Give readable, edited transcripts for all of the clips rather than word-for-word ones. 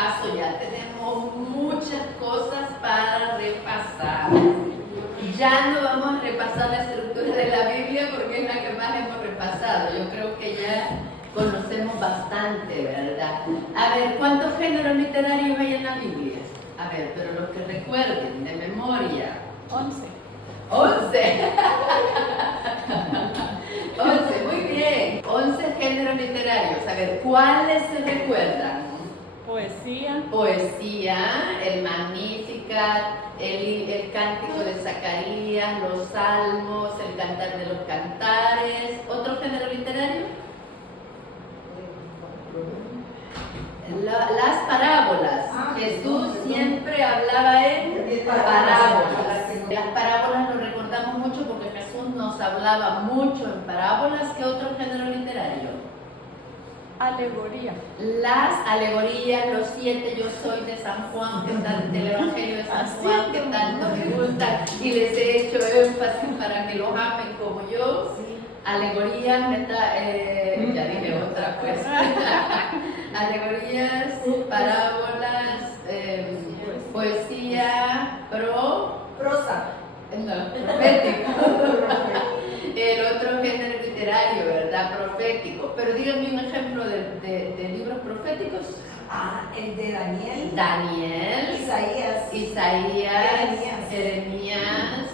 repaso, ya tenemos muchas cosas para repasar. Ya no vamos a repasar la estructura de la Biblia porque es la que más hemos repasado. Yo creo que ya conocemos bastante, ¿verdad? A ver, ¿cuántos géneros literarios hay en la Biblia? A ver, pero los que recuerden de memoria. 11. 11. 11, muy bien. 11 géneros literarios. A ver, ¿cuáles se recuerdan? Poesía. Poesía, el Magnificat, el Cántico de Zacarías, los Salmos, el Cantar de los Cantares. ¿Otro género literario? Las parábolas. Jesús siempre hablaba en parábolas. Las parábolas lo recordamos mucho porque Jesús nos hablaba mucho en parábolas. ¿Qué otro género literario? Alegoría. Las alegorías, los 7 yo soy de San Juan, del Evangelio de San Juan, que tanto me gustan y les he hecho énfasis para que los amen como yo. Alegorías, ya dije otra pues. Alegorías, parábolas, poesía, prosa. No, profético. El otro género literario, ¿verdad? Profético. Pero díganme un ejemplo de libros proféticos. El de Daniel. Daniel. Isaías. Jeremías.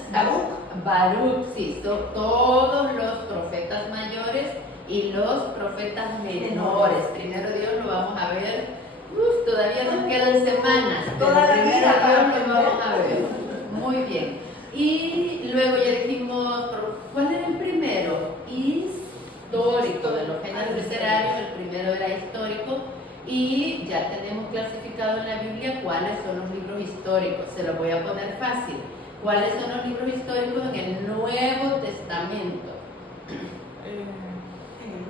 Baruch, sí, son todos los profetas mayores y los profetas menores. Primero Dios lo vamos a ver. Todavía nos quedan semanas. Primero Dios lo vamos a ver. Muy bien. Y luego ya dijimos, ¿cuál era el primero? Histórico, de los géneros literarios, el primero era histórico. Y ya tenemos clasificado en la Biblia cuáles son los libros históricos. Se lo voy a poner fácil. ¿Cuáles son los libros históricos en el Nuevo Testamento?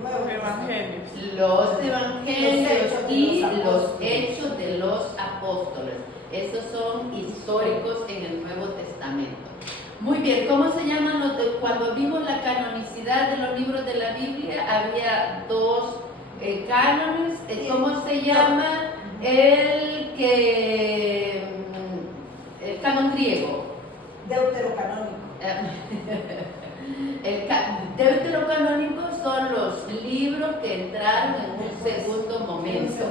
Los evangelios. Los evangelios y los hechos de los apóstoles. Esos son históricos en el Nuevo Testamento. Muy bien, ¿cómo se llaman cuando vimos la canonicidad de los libros de la Biblia? Había 2 cánones. ¿Cómo se llama el canon griego? Deuterocanónico. Deuterocanónico son los libros que entraron en un segundo momento.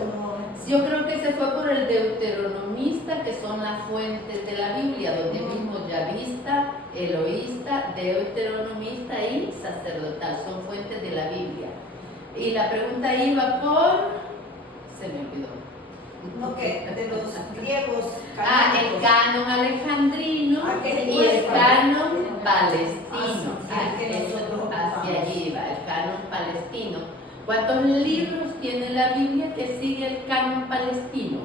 Yo creo que se fue por el deuteronomista, que son las fuentes de la Biblia, donde mismo yavista, eloísta, deuteronomista y sacerdotal, son fuentes de la Biblia. Y la pregunta iba por... se me olvidó. No, que de los griegos. El canon alejandrino y el canon palestino. Hacia allí va, el canon palestino. ¿Cuántos libros tiene la Biblia que sigue el canon palestino?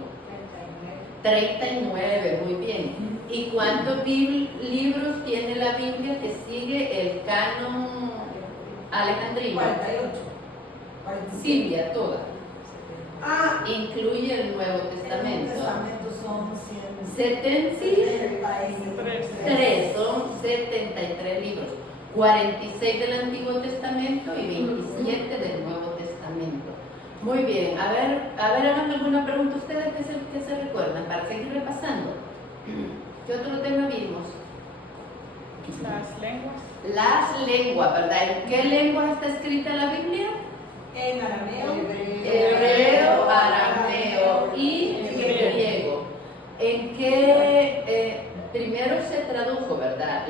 39, muy bien. ¿Y cuántos libros tiene la Biblia que sigue el canon alejandrino? 48. Biblia toda. Ah, Incluye el Nuevo el Testamento. Testamento son 73, son 73 libros. 46 del Antiguo Testamento y 27 del Nuevo Testamento. Muy bien, a ver, hagan alguna pregunta ustedes que se recuerdan para seguir repasando. ¿Qué otro tema vimos? Las lenguas. Las lenguas, ¿verdad? ¿En qué lengua está escrita la Biblia? en arameo, Hebreo, arameo y griego. ¿En qué primero se tradujo, verdad?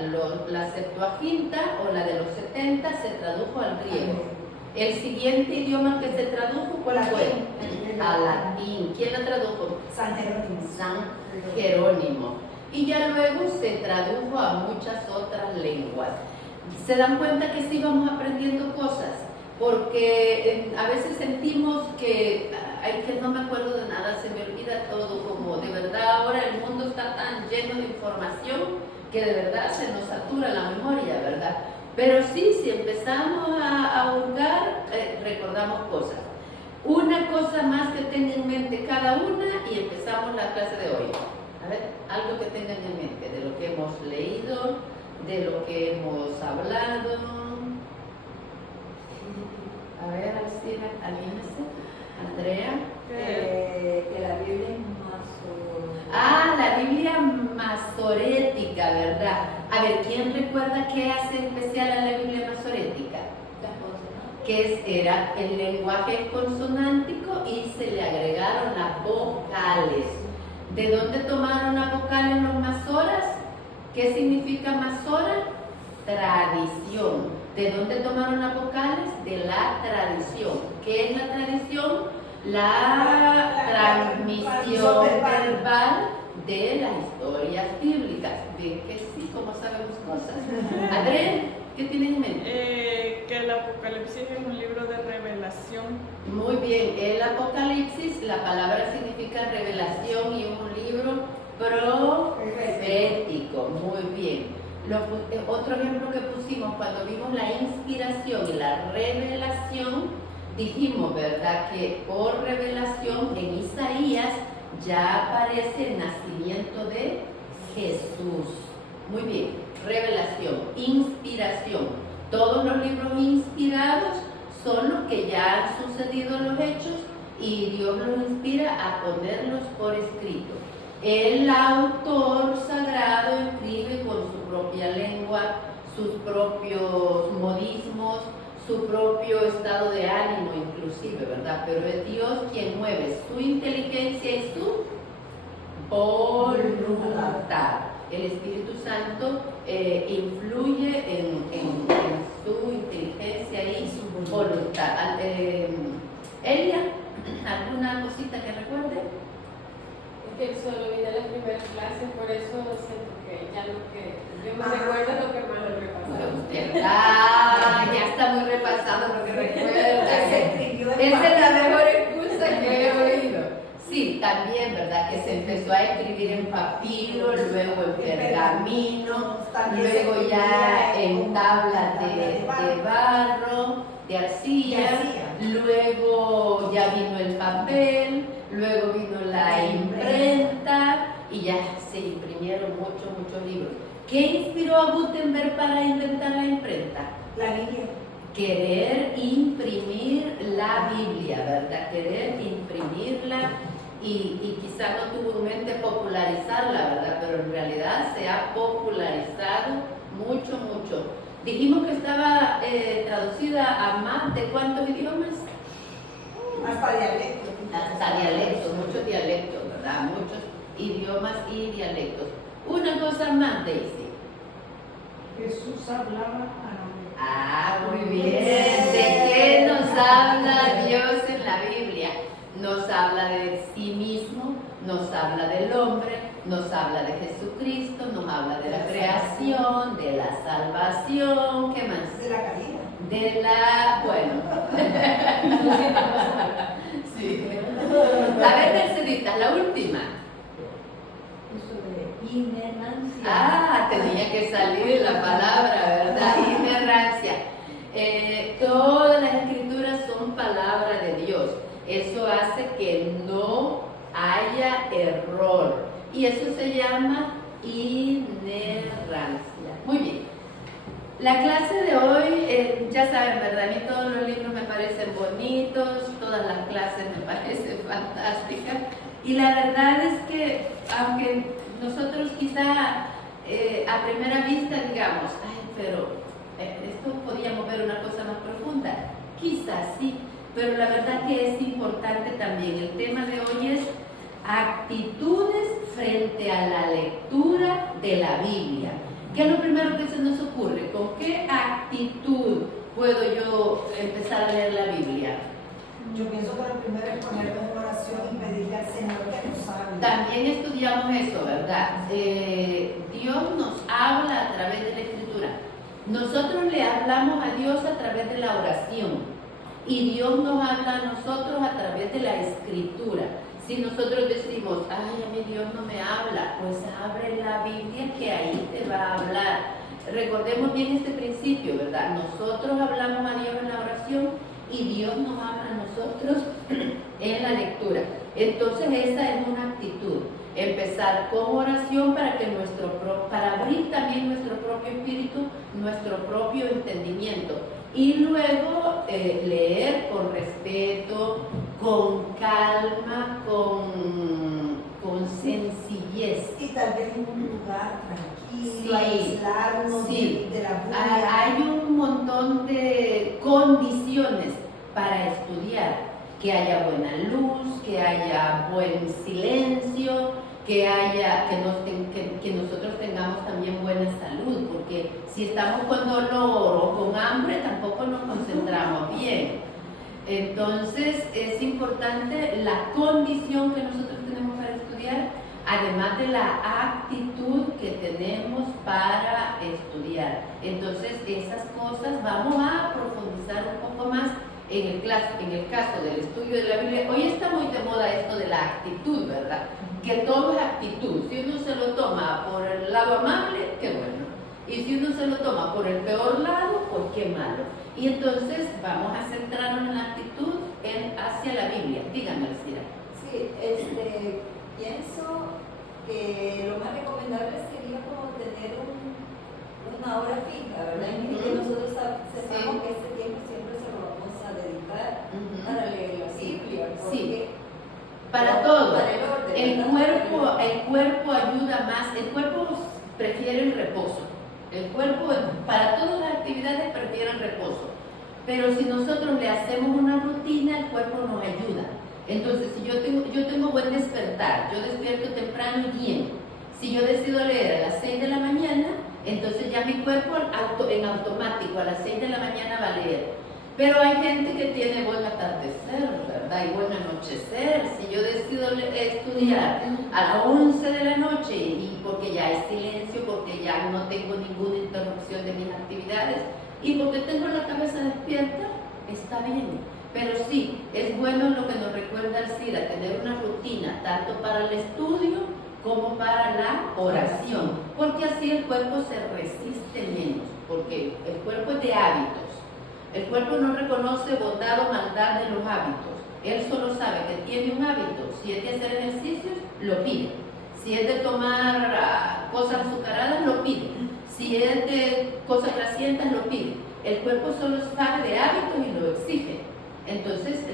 La Septuaginta o la de los 70 se tradujo al griego. El siguiente idioma que se tradujo, ¿cuál fue? Al latín. ¿Quién la tradujo? San Jerónimo. San Jerónimo. Y ya luego se tradujo a muchas otras lenguas. ¿Se dan cuenta que sí vamos aprendiendo cosas? Porque a veces sentimos que no me acuerdo de nada, se me olvida todo, como de verdad ahora el mundo está tan lleno de información que de verdad se nos satura la memoria, ¿verdad? Pero sí, si empezamos a hurgar, recordamos cosas. Una cosa más que tengan en mente cada una y empezamos la clase de hoy. A ver, algo que tengan en mente de lo que hemos leído, de lo que hemos hablado. A ver, Alcina, anímese. Andrea. Que la Biblia masorética, ¿verdad? A ver, ¿quién recuerda qué hace especial a la Biblia masorética? Era el lenguaje consonántico y se le agregaron las vocales. ¿De dónde tomaron las vocales los masoras? ¿Qué significa masora? Tradición. ¿De dónde tomaron las vocales? De la tradición. ¿Qué es la tradición? La transmisión verbal de las historias bíblicas. Ven que sí, como sabemos cosas. Adrián, ¿qué tienes en mente? Que el Apocalipsis es un libro de revelación. Muy bien, el Apocalipsis, la palabra significa revelación y es un libro profético. Muy bien. Otro ejemplo que pusimos cuando vimos la inspiración y la revelación, dijimos, ¿verdad?, que por revelación en Isaías ya aparece el nacimiento de Jesús. Muy bien, revelación, inspiración. Todos los libros inspirados son los que ya han sucedido los hechos y Dios los inspira a ponerlos por escrito. El autor sagrado escribe con su propia lengua, sus propios modismos, su propio estado de ánimo inclusive, ¿verdad? Pero es Dios quien mueve su inteligencia y su voluntad. El Espíritu Santo influye en su inteligencia y su voluntad. Elia, ¿alguna cosita que recuerde? Que solo vine a la primera clase, por eso siento que ya lo que yo me recuerdo es lo que más lo repasado. Ya está muy repasado lo que recuerda. Se escribió en Esa es la papel. mejor excusa que he oído. Sí, también, ¿verdad? Que se empezó a escribir en papiro, luego en pergamino, luego ya en tablas de barro, de arcilla, luego ya vino el papel, luego vino la imprenta y ya se imprimieron muchos libros. ¿Qué inspiró a Gutenberg para inventar la imprenta? La Biblia. Querer imprimir la Biblia, ¿verdad? Querer imprimirla y quizá no tuvo en mente popularizarla, ¿verdad? Pero en realidad se ha popularizado mucho. Dijimos que estaba traducida a más de ¿cuántos idiomas? Hasta dialectos. Hasta dialectos, muchos dialectos, ¿verdad? Muchos idiomas y dialectos. Una cosa más, Daisy. Jesús hablaba a la Muy bien. ¿De qué nos habla Dios en la Biblia? Nos habla de sí mismo, nos habla del hombre, nos habla de Jesucristo, nos habla de la creación, de la salvación, ¿qué más? De la caída. De la, bueno. Sí. A ver, Mercedita, la última. Eso de inerrancia. Tenía que salir la palabra, ¿verdad? Inerrancia. Todas las escrituras son palabra de Dios. Eso hace que no haya error. Y eso se llama inerrancia. Muy bien. La clase de hoy, ya saben, ¿verdad? A mí todos los libros me parecen bonitos, todas las clases me parecen fantásticas. Y la verdad es que, aunque nosotros quizá a primera vista digamos, pero esto podíamos ver una cosa más profunda, quizás sí, pero la verdad que es importante también. El tema de hoy es actitudes frente a la lectura de la Biblia. ¿Qué es lo primero que se nos ocurre? ¿Con qué actitud puedo yo empezar a leer la Biblia? Yo pienso que lo primero es ponerme en oración y pedirle al Señor que nos hable. También estudiamos eso, ¿verdad? Dios nos habla a través de la Escritura. Nosotros le hablamos a Dios a través de la oración y Dios nos habla a nosotros a través de la Escritura. Si nosotros decimos, ay, a mí Dios no me habla, pues abre la Biblia que ahí te va a hablar. Recordemos bien este principio, ¿verdad? Nosotros hablamos a Dios en la oración y Dios nos habla a nosotros en la lectura. Entonces esa es una actitud, empezar con oración para que para abrir también nuestro propio espíritu, nuestro propio entendimiento y luego leer con respeto, con calma, con sencillez. Y tal vez en un lugar tranquilo, Sí, aislarnos sí. de la bulla. Hay un montón de condiciones para estudiar, que haya buena luz, que haya buen silencio, que nosotros tengamos también buena salud, porque si estamos con dolor o con hambre tampoco nos concentramos bien. Entonces es importante la condición que nosotros tenemos para estudiar, además de la actitud que tenemos para estudiar. Entonces esas cosas vamos a profundizar un poco más en el caso del estudio de la Biblia. Hoy está muy de moda esto de la actitud, ¿verdad? Que todo es actitud. Si uno se lo toma por el lado amable, qué bueno. Y si uno se lo toma por el peor lado, pues qué malo. Y entonces vamos a centrarnos en la actitud hacia la Biblia. Dígame, Alcira. Sí, pienso que lo más recomendable sería como tener una hora fija, ¿verdad? Y que nosotros sepamos que este tiempo siempre se lo vamos a dedicar para leer la Biblia. Sí, para todo. Para el orden, el cuerpo ayuda más, el cuerpo prefiere el reposo. El cuerpo, para todas las actividades, prefiere el reposo. Pero si nosotros le hacemos una rutina, el cuerpo nos ayuda. Entonces, si yo tengo buen despertar, yo despierto temprano y bien. Si yo decido leer a las 6 de la mañana, entonces ya mi cuerpo en automático a las 6 de la mañana va a leer. Pero hay gente que tiene buen atardecer, ¿verdad? Y buen anochecer. Si yo decido estudiar a las 11 de la noche, y porque ya hay silencio, porque ya no tengo ninguna interrupción de mis actividades, y porque tengo la cabeza despierta, está bien. Pero sí, es bueno lo que nos recuerda Alcira, tener una rutina, tanto para el estudio como para la oración, porque así el cuerpo se resiste menos, porque el cuerpo es de hábitos. El cuerpo no reconoce bondad o maldad de los hábitos. Él solo sabe que tiene un hábito. Si es de hacer ejercicios, lo pide. Si es de tomar cosas azucaradas, lo pide. Si es de cosas grasientas, lo pide. El cuerpo solo sabe de hábitos y lo exige. Entonces,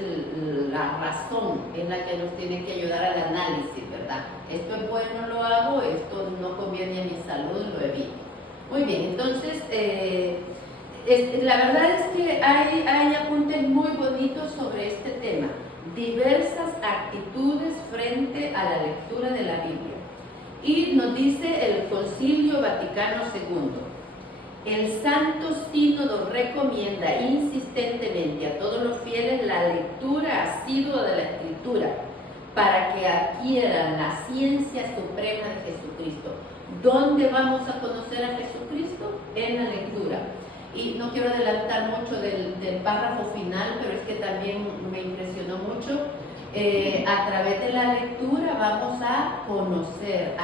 la razón es la que nos tiene que ayudar al análisis, ¿verdad? Esto es bueno, lo hago, esto no conviene a mi salud, lo evito. Muy bien, entonces, la verdad es que hay apuntes muy bonitos sobre este tema. Diversas actitudes frente a la lectura de la Biblia. Y nos dice el Concilio Vaticano II: el Santo Sínodo recomienda insistentemente a todos los fieles la lectura asidua de la Escritura para que adquieran la ciencia suprema de Jesucristo. ¿Dónde vamos a conocer a Jesucristo? En la lectura. Y no quiero adelantar mucho del párrafo final, pero es que también me impresionó mucho. A través de la lectura vamos a conocer,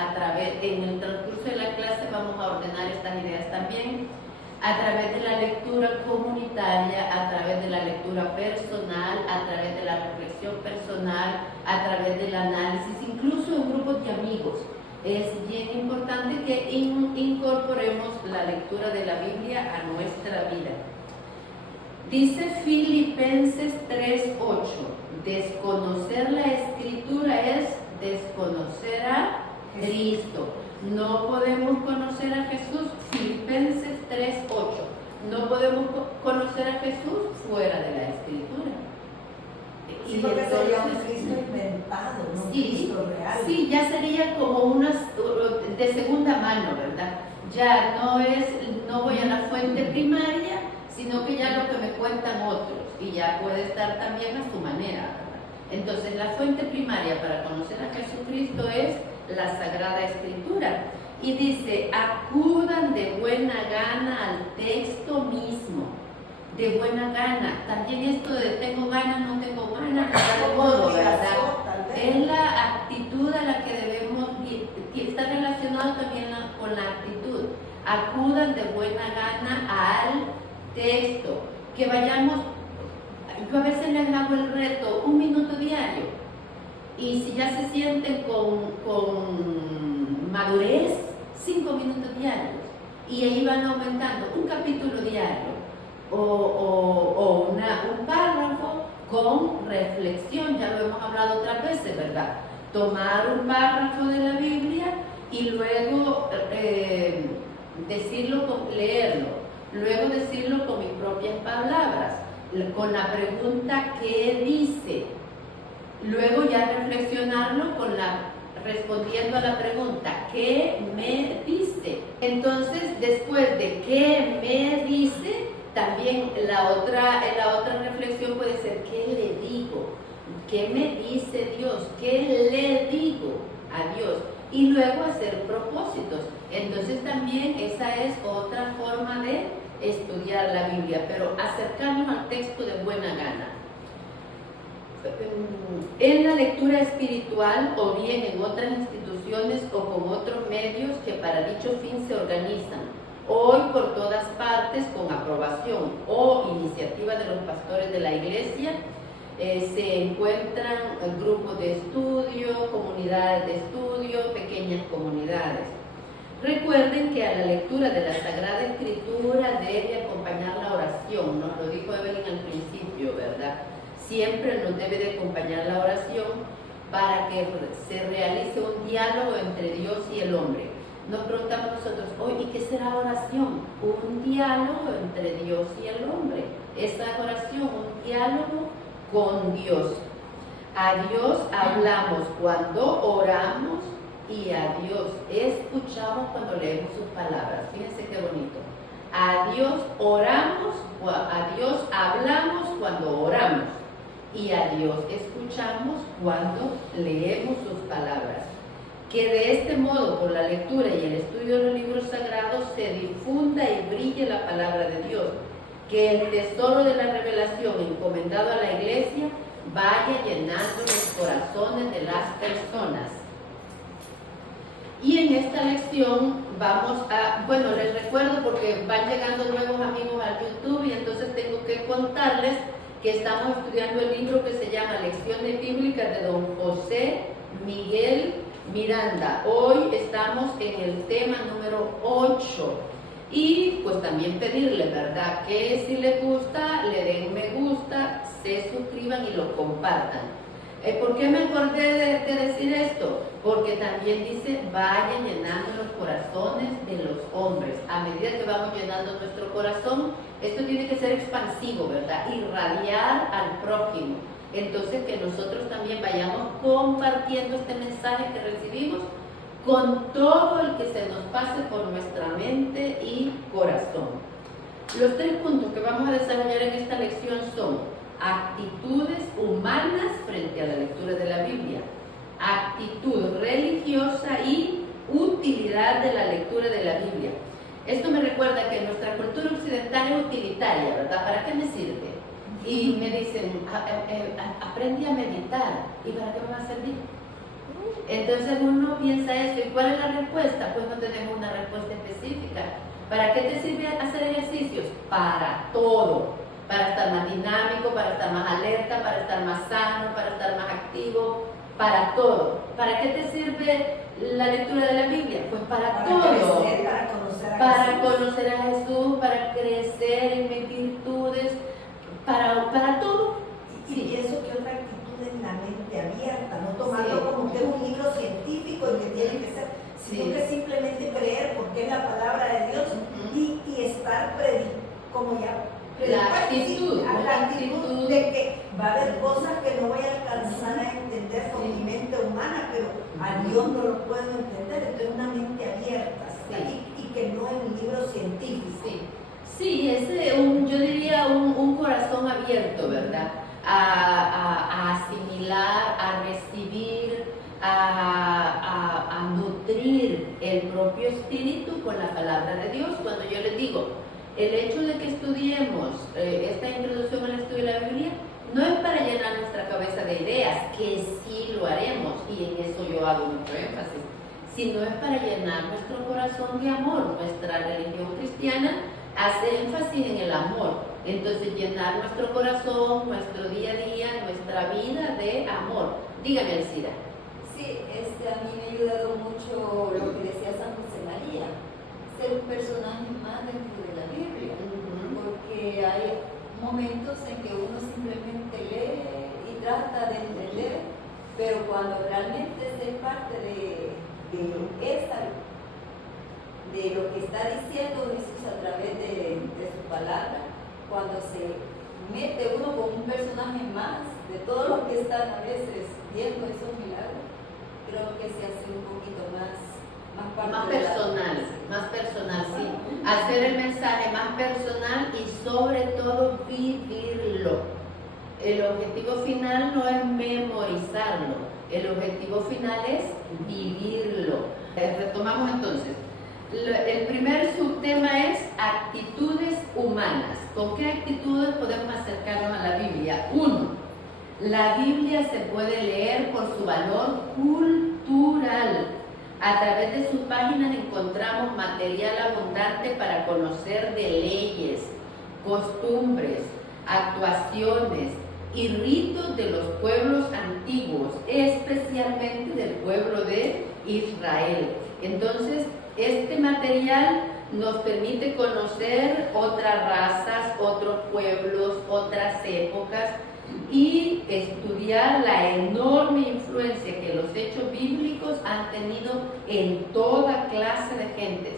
en el transcurso de la clase vamos a ordenar estas ideas también, a través de la lectura comunitaria, a través de la lectura personal, a través de la reflexión personal, a través del análisis, incluso en grupos de amigos. Es bien importante que incorporemos la lectura de la Biblia a nuestra vida. Dice Filipenses 3:8, desconocer la Escritura es desconocer a Cristo. No podemos conocer a Jesús, Filipenses 3:8, no podemos conocer a Jesús fuera de la Escritura. Sí, porque sería un Cristo inventado, no un Cristo real. Sí, ya sería como de segunda mano, ¿verdad? Ya no voy a la fuente primaria, sino que ya lo que me cuentan otros, y ya puede estar también a su manera, ¿verdad? Entonces, la fuente primaria para conocer a Jesucristo es la Sagrada Escritura. Y dice, acudan de buena gana al texto mismo. De buena gana. También esto de tengo ganas, no tengo ganas, de modo, ¿verdad? Es la actitud a la que debemos ir, que está relacionado también con la actitud. Acudan de buena gana al texto. Que vayamos, yo a veces les hago el reto, 1 minuto diario. Y si ya se sienten con madurez, 5 minutos diarios. Y ahí van aumentando, un capítulo diario. O un párrafo con reflexión, ya lo hemos hablado otras veces, ¿verdad? Tomar un párrafo de la Biblia y luego leerlo, luego decirlo con mis propias palabras, con la pregunta ¿qué dice? Luego ya reflexionarlo respondiendo a la pregunta ¿qué me dice? Entonces, después de ¿qué me dice? También la otra reflexión puede ser ¿qué le digo? ¿Qué me dice Dios? ¿Qué le digo a Dios? Y luego hacer propósitos. Entonces también esa es otra forma de estudiar la Biblia, pero acercarnos al texto de buena gana. En la lectura espiritual o bien en otras instituciones o con otros medios que para dicho fin se organizan, hoy por todas partes con aprobación o iniciativa de los pastores de la iglesia, se encuentran grupos de estudio, comunidades de estudio, pequeñas comunidades. Recuerden que a la lectura de la Sagrada Escritura debe acompañar la oración, nos lo dijo Evelyn al principio, ¿verdad? Siempre nos debe de acompañar la oración para que se realice un diálogo entre Dios y el hombre. Nos preguntamos nosotros, ¿y qué será oración? Un diálogo entre Dios y el hombre. Esa oración, un diálogo con Dios. A Dios hablamos cuando oramos y a Dios escuchamos cuando leemos sus palabras. Fíjense qué bonito. A Dios oramos, a Dios hablamos cuando oramos y a Dios escuchamos cuando leemos sus palabras. Que de este modo, por la lectura y el estudio de los libros sagrados, se difunda y brille la palabra de Dios. Que el tesoro de la revelación encomendado a la iglesia vaya llenando los corazones de las personas. Y en esta lección les recuerdo porque van llegando nuevos amigos al YouTube y entonces tengo que contarles que estamos estudiando el libro que se llama Lecciones Bíblicas de don José Miguel Miranda. Hoy estamos en el tema número 8. Y pues también pedirle, ¿verdad? Que si les gusta, le den me gusta, se suscriban y lo compartan. ¿Por qué me acordé de decir esto? Porque también dice, vaya llenando los corazones de los hombres. A medida que vamos llenando nuestro corazón, esto tiene que ser expansivo, ¿verdad? Irradiar al prójimo. Entonces que nosotros también vayamos compartiendo este mensaje que recibimos con todo el que se nos pase por nuestra mente y corazón. Los 3 puntos que vamos a desarrollar en esta lección son actitudes humanas frente a la lectura de la Biblia, actitud religiosa y utilidad de la lectura de la Biblia. Esto me recuerda que nuestra cultura occidental es utilitaria, ¿verdad? ¿Para qué me sirve? Y me dicen, aprende a meditar. ¿Y para qué me va a servir? Entonces uno piensa eso, ¿y cuál es la respuesta? Pues no tenemos una respuesta específica. ¿Para qué te sirve hacer ejercicios? Para todo, para estar más dinámico, para estar más alerta, para estar más sano, para estar más activo, para todo. ¿Para qué te sirve la lectura de la Biblia? Pues para todo. Crecer, para conocer a Jesús, para crecer en mis virtudes, para todo. Y pienso que otra actitud es la mente abierta, no tomarlo como que es un libro científico y que tiene que ser, sino que simplemente creer porque es la palabra de Dios y estar como ya la actitud de que va a haber cosas que no voy a alcanzar a entender con mi mente humana, pero a Dios no lo puedo entender, entonces una mente abierta y que no es un libro científico. Sí, es yo diría un corazón abierto, ¿verdad? A asimilar, a recibir, a nutrir el propio espíritu con la palabra de Dios. Cuando yo les digo, el hecho de que estudiemos esta introducción al estudio de la Biblia no es para llenar nuestra cabeza de ideas, que sí lo haremos, y en eso yo hago mucho énfasis, sino es para llenar nuestro corazón de amor. Nuestra religión cristiana hace énfasis en el amor. Entonces, llenar nuestro corazón, nuestro día a día, nuestra vida de amor. Dígame, Alcira. Sí, a mí me ha ayudado mucho lo que decía San José María, ser un personaje más dentro de la Biblia, porque hay momentos en que uno simplemente lee y trata de entender, pero cuando realmente se parte de esa de lo que está diciendo Jesús a través de su palabra, cuando se mete uno con un personaje más de todos los que están a veces viendo esos milagros, creo que se hace un poquito más más personal, sí. Hacer el mensaje más personal y sobre todo vivirlo. El objetivo final no es memorizarlo, el objetivo final es vivirlo. Retomamos entonces. El primer subtema es actitudes humanas. ¿Con qué actitudes podemos acercarnos a la Biblia? 1. La Biblia se puede leer por su valor cultural. A través de sus páginas encontramos material abundante para conocer de leyes, costumbres, actuaciones y ritos de los pueblos antiguos, especialmente del pueblo de Israel. Entonces, este material nos permite conocer otras razas, otros pueblos, otras épocas y estudiar la enorme influencia que los hechos bíblicos han tenido en toda clase de gentes.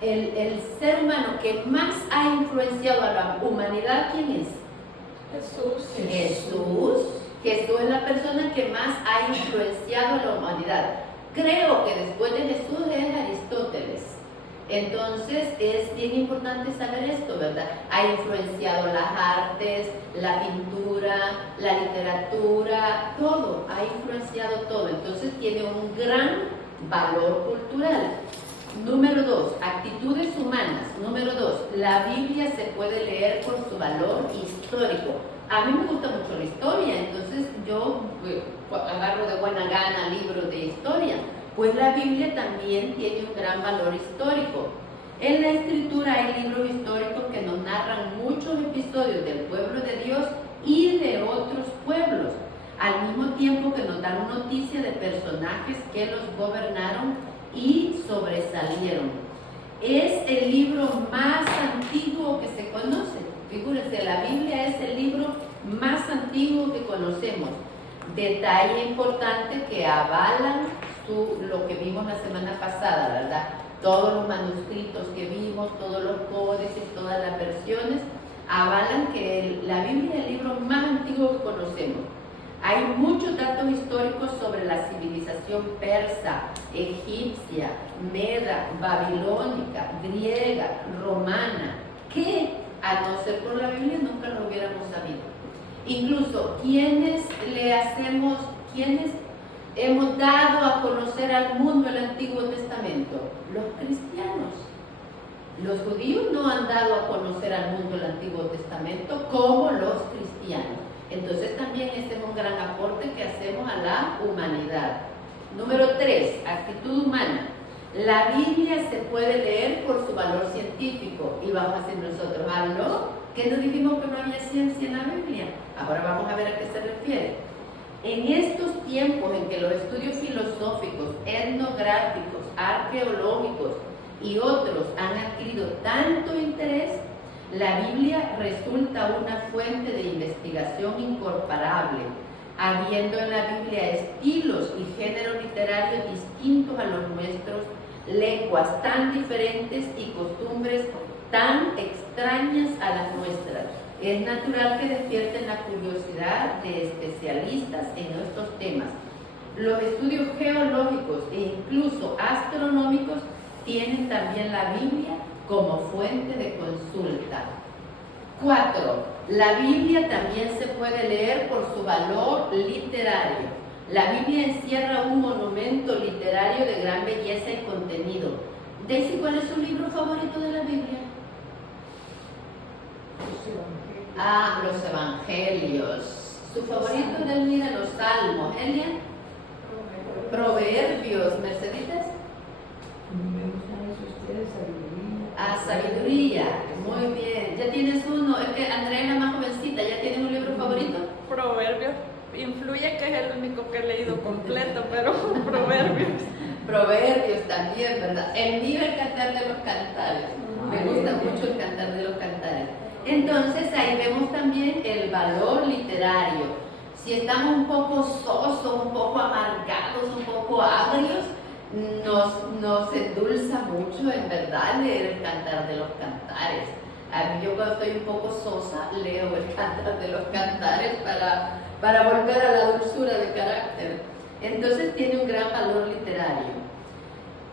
El ser humano que más ha influenciado a la humanidad, ¿quién es? Jesús. Jesús es la persona que más ha influenciado a la humanidad. Creo que después de Jesús es Aristóteles. Entonces es bien importante saber esto, ¿verdad? Ha influenciado las artes, la pintura, la literatura, todo, ha influenciado todo. Entonces tiene un gran valor cultural. Número 2, actitudes humanas. Número 2, la Biblia se puede leer por su valor histórico. A mí me gusta mucho la historia, entonces yo agarro de buena gana libros de historia. Pues la Biblia también tiene un gran valor histórico. En la Escritura hay libros históricos que nos narran muchos episodios del pueblo de Dios y de otros pueblos, al mismo tiempo que nos dan noticia de personajes que los gobernaron y sobresalieron. Es el libro más antiguo que se conoce. Figúrense, la Biblia es el libro más antiguo que conocemos. Detalle importante que avalan lo que vimos la semana pasada, ¿verdad? Todos los manuscritos que vimos, todos los códices, todas las versiones, avalan que la Biblia es el libro más antiguo que conocemos. Hay muchos datos históricos sobre la civilización persa, egipcia, meda, babilónica, griega, romana, que a no ser por la Biblia nunca lo hubiéramos sabido. Incluso quienes hemos dado a conocer al mundo el Antiguo Testamento, los cristianos. Los judíos no han dado a conocer al mundo el Antiguo Testamento como los cristianos. Entonces también este es un gran aporte que hacemos a la humanidad. Número 3, actitud humana. La Biblia se puede leer por su valor científico. Y vamos a decir nosotros, ¿no? ¿Qué nos dijimos que no había ciencia en la Biblia? Ahora vamos a ver a qué se refiere. En estos tiempos en que los estudios filosóficos, etnográficos, arqueológicos y otros han adquirido tanto interés, la Biblia resulta una fuente de investigación incomparable, habiendo en la Biblia estilos y géneros literarios distintos a los nuestros, lenguas tan diferentes y costumbres tan extrañas a las nuestras. Es natural que despierten la curiosidad de especialistas en estos temas. Los estudios geológicos e incluso astronómicos tienen también la Biblia como fuente de consulta. 4. La Biblia también se puede leer por su valor literario. La Biblia encierra un monumento literario de gran belleza y contenido. Daisy, ¿cuál es su libro favorito de la Biblia? Los Evangelios. Su favorito de mí de los Salmos. ¿Elia? Proverbios. ¿Merceditas? Me gustan esos tres, sabiduría. Sabiduría. Muy bien. ¿Ya tienes uno? Es que Andrea es la más jovencita. ¿Ya tienes un libro favorito? Proverbios. Influye que es el único que he leído completo, pero Proverbios. Proverbios también, ¿verdad? El mío, el Cantar de los Cantares. Me gusta mucho el Cantar de los Cantares. Entonces ahí vemos también el valor literario. Si estamos un poco sosos, un poco amargados, un poco agrios, no nos endulza mucho, en verdad, leer el Cantar de los Cantares. A mí, yo cuando estoy un poco sosa, leo el Cantar de los Cantares para volver a la dulzura de carácter. Entonces tiene un gran valor literario.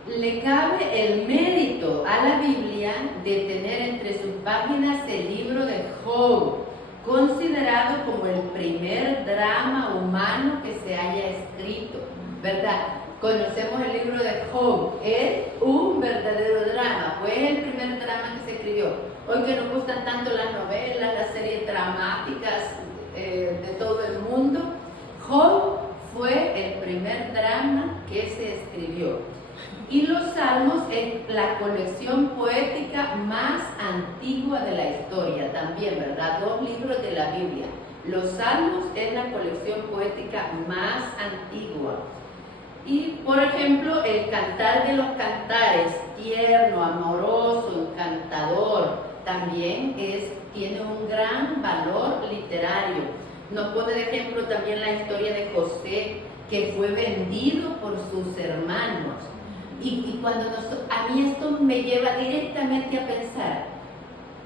Le cabe el mérito a la Biblia de tener entre sus páginas el libro de Job, considerado como el primer drama humano que se haya escrito, ¿verdad? Conocemos el libro de Job, es un verdadero drama, fue el primer drama que se escribió. Hoy que nos gustan tanto las novelas, las series dramáticas de todo el mundo, Job fue el primer drama que se escribió. Y los Salmos es la colección poética más antigua de la historia también, ¿verdad? 2 libros de la Biblia. Los Salmos es la colección poética más antigua. Y, por ejemplo, el Cantar de los Cantares, tierno, amoroso, encantador, también tiene un gran valor literario. Nos pone de ejemplo también la historia de José, que fue vendido por sus hermanos. Y cuando a mí esto me lleva directamente a pensar,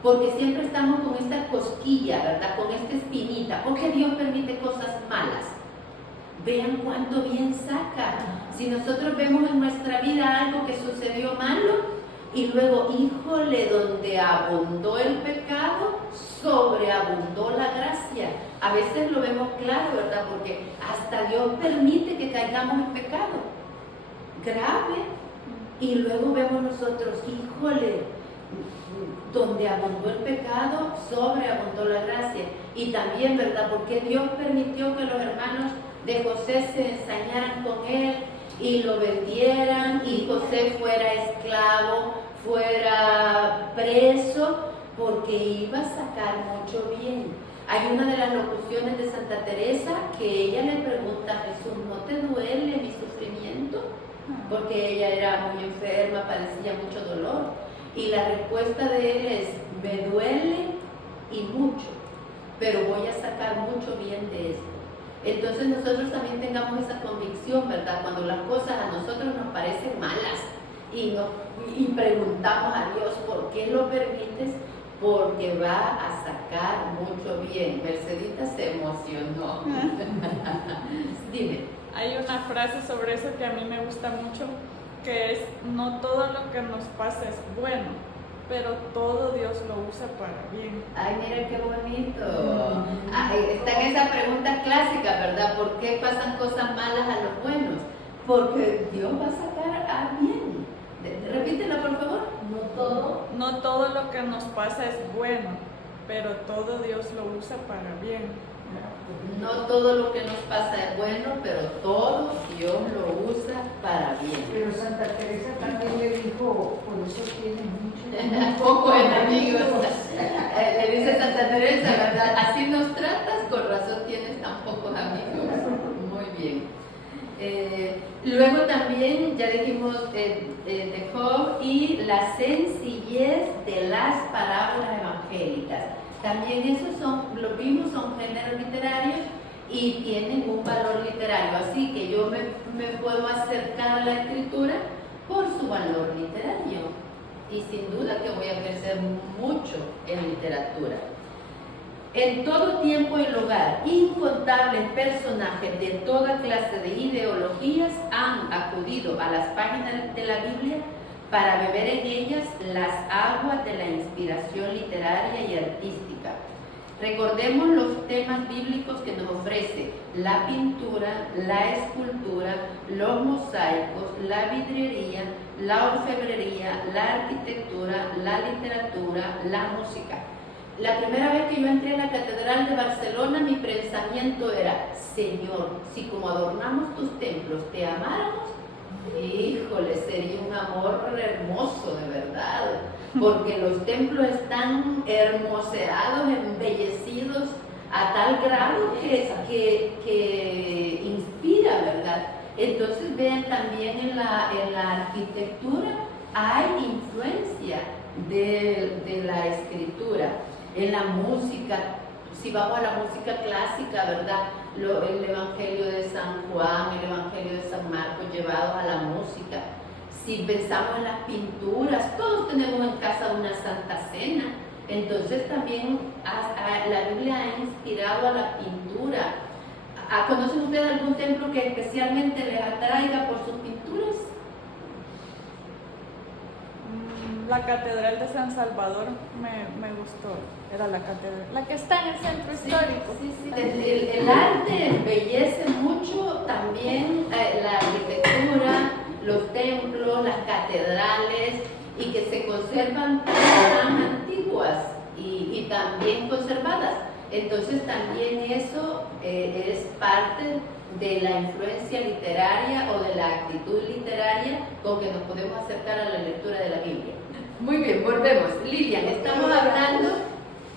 porque siempre estamos con esta cosquilla, ¿verdad? Con esta espinita, porque Dios permite cosas malas. Vean cuánto bien saca. Si nosotros vemos en nuestra vida algo que sucedió malo y luego, híjole, donde abundó el pecado, sobreabundó la gracia. A veces lo vemos claro, ¿verdad? Porque hasta Dios permite que caigamos en pecado grave y luego vemos nosotros, híjole, donde abundó el pecado, sobreabundó la gracia. Y también, ¿verdad? Porque Dios permitió que los hermanos de José se ensañaran con él y lo vendieran y José fuera esclavo, fuera preso, porque iba a sacar mucho bien. Hay una de las locuciones de Santa Teresa que ella le pregunta a Jesús, ¿no te duele mi sufrimiento? Porque ella era muy enferma, padecía mucho dolor. Y la respuesta de él es, me duele y mucho, pero voy a sacar mucho bien de esto. Entonces nosotros también tengamos esa convicción, ¿verdad? Cuando las cosas a nosotros nos parecen malas y preguntamos a Dios, ¿por qué lo permites? Porque va a sacar mucho bien. Mercedita se emocionó. Dime. Hay una frase sobre eso que a mí me gusta mucho, que es, no todo lo que nos pasa es bueno, pero todo Dios lo usa para bien. Ay, mira qué bonito. Están esas preguntas clásicas, ¿verdad? ¿Por qué pasan cosas malas a los buenos? Porque Dios va a sacar a bien. Repítelo, por favor. No todo lo que nos pasa es bueno, pero todo Dios lo usa para bien. No todo lo que nos pasa es bueno, pero todo Dios lo usa para bien. Pero Santa Teresa también le dijo, por eso tienes mucho. Poco enemigos. Le dice Santa Teresa, ¿verdad? Así nos tratas, con razón tienes tan pocos amigos. Muy bien. Luego también, ya dijimos de Job y la sencillez de las parábolas evangélicas. También esos los mismos son géneros literarios y tienen un valor literario. Así que yo me puedo acercar a la escritura por su valor literario. Y sin duda que voy a crecer mucho en literatura. En todo tiempo y lugar, incontables personajes de toda clase de ideologías han acudido a las páginas de la Biblia para beber en ellas las aguas de la inspiración literaria y artística. Recordemos los temas bíblicos que nos ofrece la pintura, la escultura, los mosaicos, la vidriería, la orfebrería, la arquitectura, la literatura, la música. La primera vez que yo entré a la Catedral de Barcelona, mi pensamiento era, Señor, si como adornamos tus templos te amáramos, híjole, sería un amor hermoso de verdad, porque los templos están hermoseados, embellecidos a tal grado que inspira, ¿verdad? Entonces vean también en la arquitectura hay influencia de la escritura. En la música, si vamos a la música clásica, ¿verdad? El Evangelio de San Juan, el Evangelio de San Marcos llevados a la música. si pensamos en las pinturas, todos tenemos en casa una Santa Cena. Entonces también la Biblia ha inspirado a la pintura. ¿Conocen ustedes algún templo que especialmente les atraiga por sus pinturas? La Catedral de San Salvador me gustó, era la catedral, la que está en el centro histórico. Sí, sí. El arte embellece mucho también la arquitectura, los templos, las catedrales, y que se conservan tan antiguas y también conservadas. Entonces también eso es parte de la influencia literaria o de la actitud literaria con que nos podemos acercar a la lectura de la Biblia. Muy bien, volvemos. Lilian, estamos hablando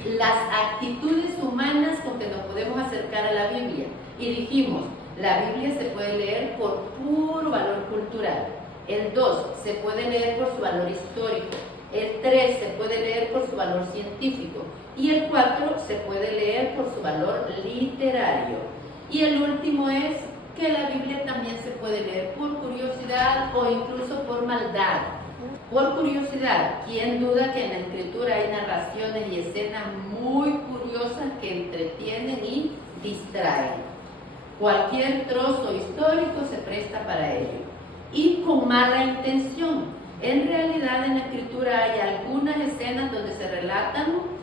las actitudes humanas con que nos podemos acercar a la Biblia. Y dijimos, la Biblia se puede leer por puro valor cultural. El 2 se puede leer por su valor histórico. El 3 se puede leer por su valor científico. Y el 4 se puede leer por su valor literario. Y el último es que la Biblia también se puede leer por curiosidad o incluso por maldad. Por curiosidad, ¿quién duda que en la Escritura hay narraciones y escenas muy curiosas que entretienen y distraen? Cualquier trozo histórico se presta para ello. Y con mala intención. En realidad en la Escritura hay algunas escenas donde se relatan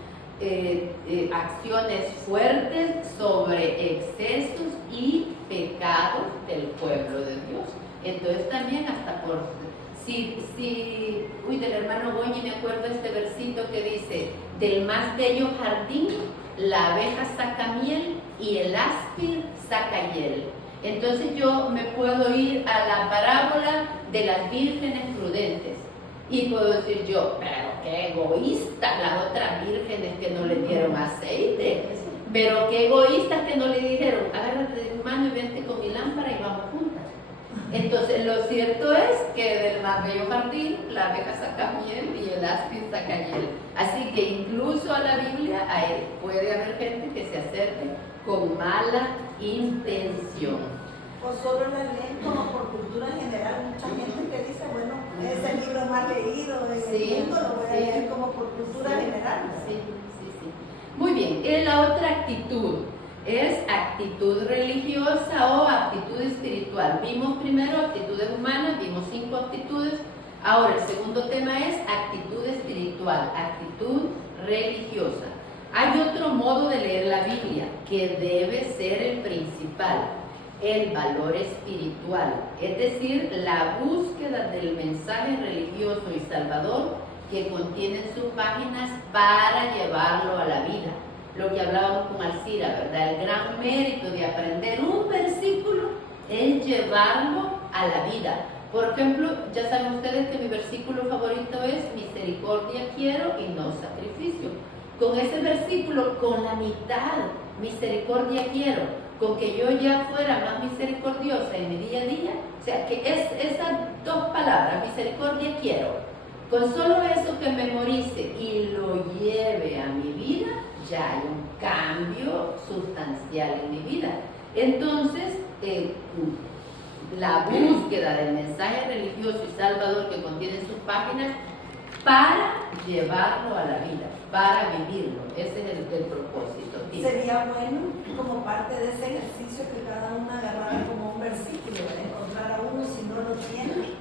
acciones fuertes sobre excesos y pecados del pueblo de Dios. Entonces también hasta por... del hermano Goñi me acuerdo este versito que dice, del más bello jardín la abeja saca miel y el áspid saca hiel. Entonces yo me puedo ir a la parábola de las vírgenes prudentes y puedo decir yo, pero qué egoístas las otras vírgenes que no le dieron aceite, pero qué egoístas que no le dijeron, agárrate de mi mano y vente con mi lámpara y vamos juntas. Entonces lo cierto es que del más bello jardín la abeja saca miel y el áspid saca hiel. Así que incluso a la Biblia puede haber gente que se acerque con mala intención. O solo la leen como por cultura general. Mucha gente que dice, bueno, es el libro más leído en el mundo, lo voy a leer como por cultura general. Sí. Muy bien, la otra actitud es actitud religiosa o actitud espiritual. Vimos primero actitudes humanas, vimos 5 actitudes. Ahora el segundo tema es actitud espiritual, actitud religiosa. Hay otro modo de leer la Biblia que debe ser el principal, el valor espiritual, es decir, la búsqueda del mensaje religioso y salvador que contienen sus páginas para llevarlo a la vida. Lo que hablábamos con Alcira, ¿verdad? El gran mérito de aprender un versículo es llevarlo a la vida. Por ejemplo, ya saben ustedes que mi versículo favorito es misericordia quiero y no sacrificio. Con ese versículo, con la mitad, misericordia quiero, con que yo ya fuera más misericordiosa en mi día a día, o sea, que esas 2 palabras, misericordia quiero, con solo eso que memorice y lo lleve a mi vida, ya hay un cambio sustancial en mi vida. Entonces, la búsqueda del mensaje religioso y salvador que contiene sus páginas para llevarlo a la vida, para vivirlo. Ese es el propósito. Sería bueno, como parte de ese ejercicio, que cada uno agarrara como un versículo, encontrar a uno si no lo tiene,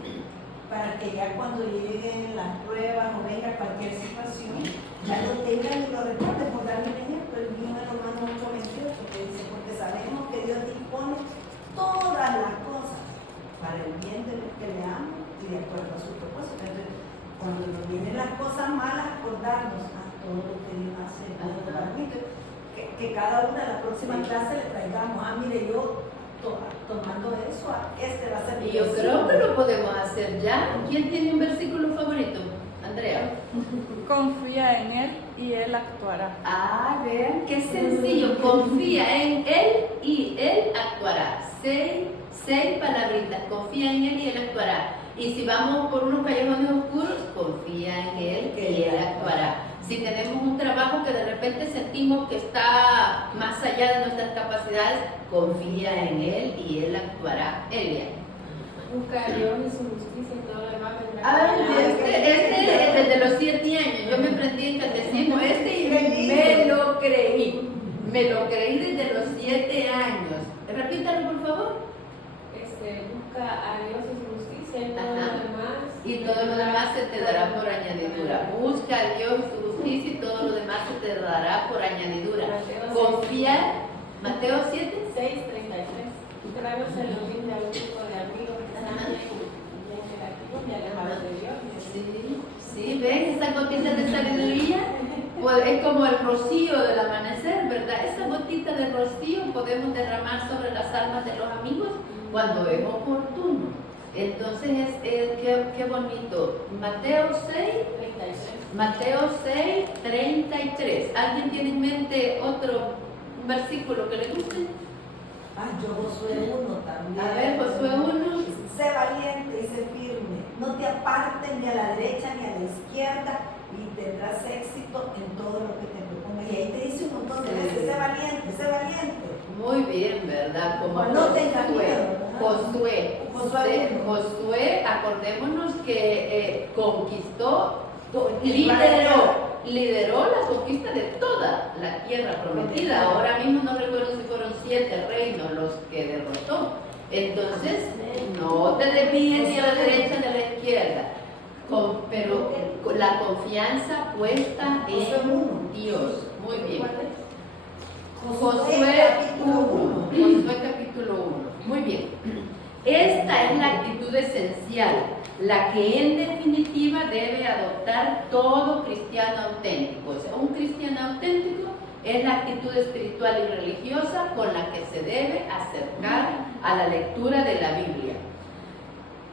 para que ya cuando lleguen las pruebas o venga cualquier situación, ya lo tengan y lo recuerden. Por darme un ejemplo, el mío es Romanos 8:28, que dice, porque sabemos que Dios dispone todas las cosas para el bien de los que le aman y de acuerdo a su propósito. Entonces, cuando nos vienen las cosas malas, acordarnos a todo lo que Dios hace para mí. Que cada una de las próximas clases le traigamos, mire, yo tomando eso, este va a ser mi Y yo creo que lo podemos hacer ya. ¿Quién tiene un versículo favorito? Andrea. Confía en Él y Él actuará. Vean, qué sencillo. Confía en Él y Él actuará. 6 palabritas. Confía en Él y Él actuará. Y si vamos por unos callejones oscuros, confía en Él y Él actuará. Si tenemos un trabajo que de repente sentimos que está más allá de nuestras capacidades, confía en Él y Él actuará. Elia. Busca a Dios y su justicia y todo lo demás vendrá. Ah, por añadidura. este es desde los 7 años. Yo me aprendí en catecismo y me lo creí. Me lo creí desde los 7 años. Repítalo, por favor. Busca a Dios y su justicia y todo Ajá. lo demás. Y todo lo demás se te dará por añadidura. Busca a Dios y su justicia y todo lo demás se te dará por añadidura. Confiar. Mateo 7. 6:33. Tráenos el humilde a un grupo de amigos que están bien creativos y alejados de Dios. Sí, ¿ven? Esas gotitas de sabiduría, pues es como el rocío del amanecer, ¿verdad? Esa gotita de rocío podemos derramar sobre las almas de los amigos cuando es oportuno. Entonces, qué bonito. Mateo 6:33. ¿Alguien tiene en mente otro versículo que le guste? Yo Josué 1 también. A ver, Josué 1. Sé valiente y sé firme. No te apartes ni a la derecha ni a la izquierda y tendrás éxito en todo lo que te propongas. Y ahí te dice un montón de veces, sé valiente, sé valiente. Muy bien, ¿verdad? Como No tengas miedo. Josué, acordémonos que conquistó, lideró la conquista de toda la tierra prometida. Ahora mismo no recuerdo si fueron 7 reinos los que derrotó. Entonces, no te desvíes ni a la derecha ni a la izquierda, pero con la confianza puesta en Dios. Muy bien. Josué capítulo 1. Muy bien. Esta es la actitud esencial, la que en definitiva debe adoptar todo cristiano auténtico. O sea, un cristiano auténtico es la actitud espiritual y religiosa con la que se debe acercar a la lectura de la Biblia.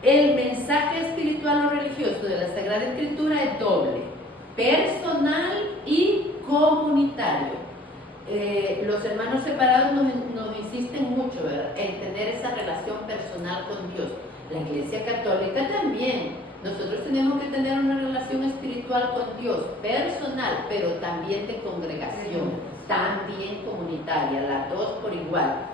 El mensaje espiritual o religioso de la Sagrada Escritura es doble: personal y comunitario. Los hermanos separados nos insisten mucho, ¿verdad?, en tener esa relación personal con Dios. La Iglesia Católica también. Nosotros tenemos que tener una relación espiritual con Dios, personal, pero también de congregación, también comunitaria, las dos por igual.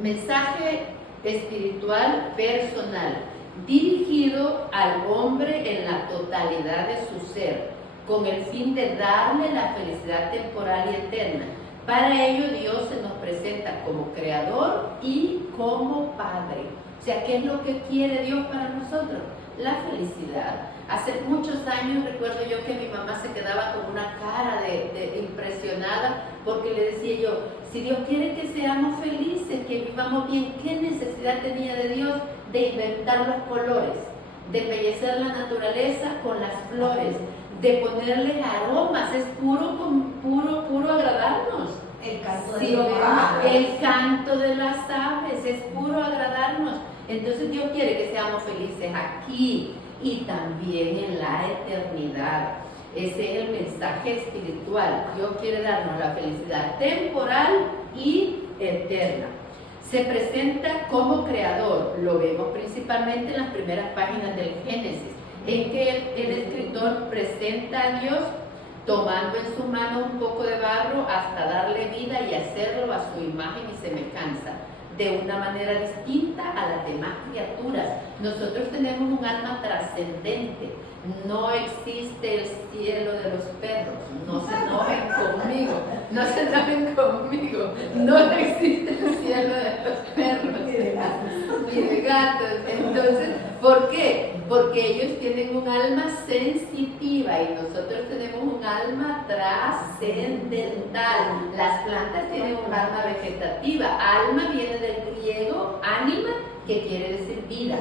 Mensaje espiritual personal, dirigido al hombre en la totalidad de su ser, con el fin de darle la felicidad temporal y eterna. Para ello Dios se nos presenta como creador y como padre. O sea, ¿qué es lo que quiere Dios para nosotros? La felicidad. Hace muchos años recuerdo yo que mi mamá se quedaba con una cara de impresionada, porque le decía yo, si Dios quiere que seamos felices, que vivamos bien, ¿qué necesidad tenía de Dios de inventar los colores, de embellecer la naturaleza con las flores, de ponerles aromas? Es puro agradarnos. El canto Sí, de los pájaros. el canto de las aves, es puro agradarnos. Entonces Dios quiere que seamos felices aquí y también en la eternidad. Ese es el mensaje espiritual. Dios quiere darnos la felicidad temporal y eterna. Se presenta como creador, lo vemos principalmente en las primeras páginas del Génesis, en que el escritor presenta a Dios tomando en su mano un poco de barro hasta darle vida y hacerlo a su imagen y semejanza, de una manera distinta a las demás criaturas. Nosotros tenemos un alma trascendente. No existe el cielo de los perros. No se enojen conmigo. No se enojen conmigo. No existe el cielo de los perros. Ni de gatos. Entonces, ¿por qué? Porque ellos tienen un alma sensitiva y nosotros tenemos un alma trascendental. Las plantas tienen un alma vegetativa. Alma viene del griego ánima, que quiere decir vida.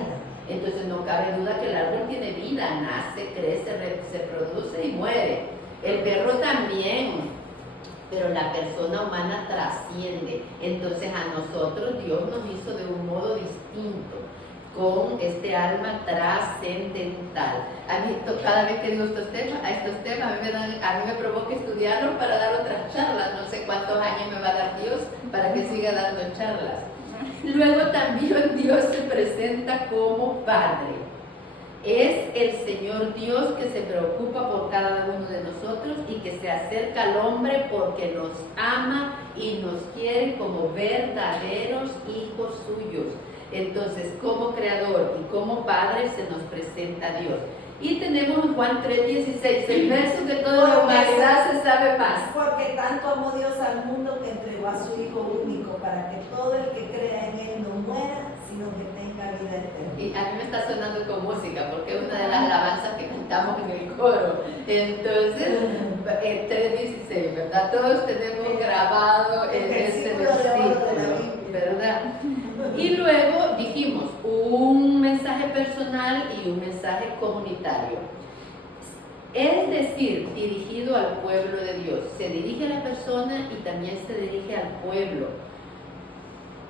Entonces no cabe duda que el árbol tiene vida, nace, crece, se produce y muere. El perro también, pero la persona humana trasciende. Entonces a nosotros Dios nos hizo de un modo distinto, con este alma trascendental. A mí, cada vez que digo estos temas, a mí me provoca estudiarlos para dar otras charlas. No sé cuántos años me va a dar Dios para que siga dando charlas. Luego también Dios se presenta como Padre. Es el Señor Dios que se preocupa por cada uno de nosotros y que se acerca al hombre porque nos ama y nos quiere como verdaderos hijos suyos. Entonces, como creador y como padre se nos presenta Dios. Y tenemos en Juan 3:16, el verso que toda la humanidad se sabe más. Porque tanto amó Dios al mundo que entregó a su Hijo único, para que todo el que crea en Él no muera, sino que tenga vida eterna. Y a mí me está sonando con música, porque es una de las alabanzas que cantamos en el coro. Entonces, 3:16, ¿verdad? Todos tenemos grabado en ese versículo, ¿verdad? Y luego dijimos un mensaje personal y un mensaje comunitario. Es decir, dirigido al pueblo de Dios. Se dirige a la persona y también se dirige al pueblo.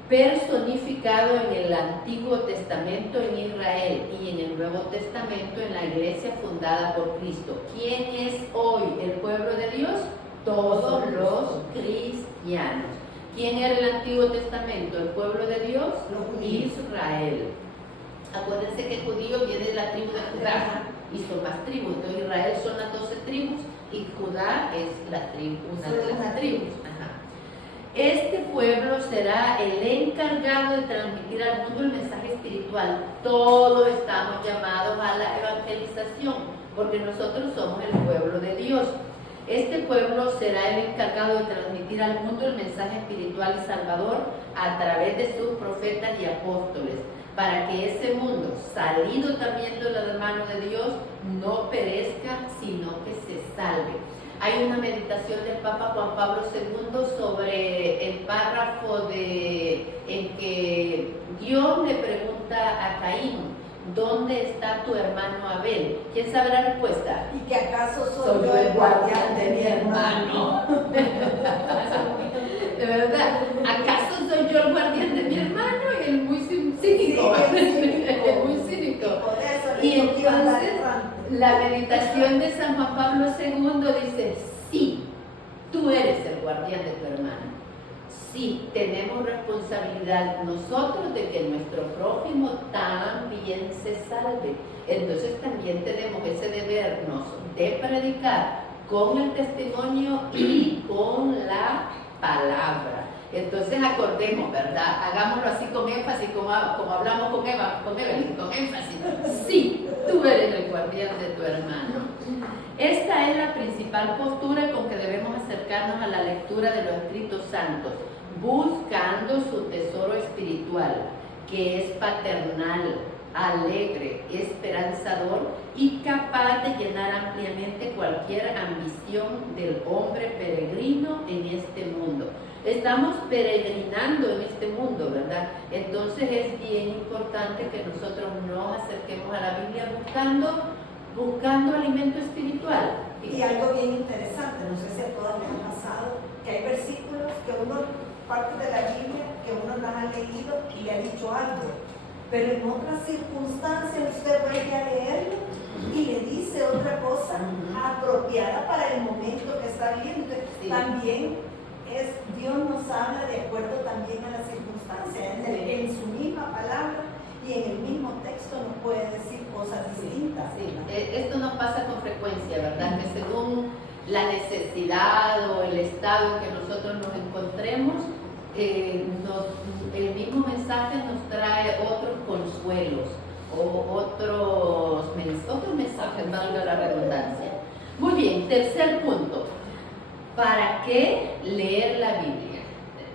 Personificado en el Antiguo Testamento en Israel y en el Nuevo Testamento en la iglesia fundada por Cristo. ¿Quién es hoy el pueblo de Dios? Todos los cristianos. ¿Quién era el Antiguo Testamento? El pueblo de Dios, Israel. Acuérdense que judío viene de la tribu de Judá y son más tribus. Entonces Israel son las 12 tribus y Judá es la tribu, una de las tribus. Ajá. Este pueblo será el encargado de transmitir al mundo el mensaje espiritual. Todos estamos llamados a la evangelización porque nosotros somos el pueblo de Dios. Este pueblo será el encargado de transmitir al mundo el mensaje espiritual y salvador a través de sus profetas y apóstoles, para que ese mundo, salido también de la mano de Dios, no perezca, sino que se salve. Hay una meditación del Papa Juan Pablo II sobre el párrafo en que Dios le pregunta a Caín, ¿dónde está tu hermano Abel? ¿Quién sabe la respuesta? ¿Y que acaso soy yo el guardián de mi hermano? De verdad, ¿acaso soy yo el guardián de mi hermano? Y él muy cínico. Sí, muy cínico. Por eso Y digo que iba a andar entonces errante. la meditación de San Juan Pablo II dice, sí, tú eres el guardián de tu hermano. Sí, tenemos responsabilidad nosotros de que nuestro prójimo también se salve. Entonces también tenemos ese debernos de predicar con el testimonio y con la palabra. Entonces acordemos, ¿verdad? Hagámoslo así con énfasis, como hablamos con Evelyn, con énfasis. Sí, tú eres el guardián de tu hermano. Esta es la principal postura con que debemos acercarnos a la lectura de los escritos santos, buscando su tesoro espiritual, que es paternal, alegre, esperanzador y capaz de llenar ampliamente cualquier ambición del hombre peregrino en este mundo. Estamos peregrinando en este mundo, ¿verdad? Entonces es bien importante que nosotros nos acerquemos a la Biblia buscando alimento espiritual. Y algo bien interesante, no sé si a todas les ha pasado, que hay versículos que parte de la Biblia, que uno las ha leído y le ha dicho algo, pero en otras circunstancias usted vuelve a leerlo y le dice otra cosa apropiada para el momento que está viviendo. Sí. También Dios nos habla de acuerdo también a las circunstancias, en su misma palabra y en el mismo texto nos puede decir cosas distintas. Sí, esto nos pasa con frecuencia, ¿verdad? Que según la necesidad o el estado en que nosotros nos encontremos, el mismo mensaje nos trae otros consuelos o otros mensajes, valga la redundancia. Muy bien, tercer punto. ¿Para qué leer la Biblia?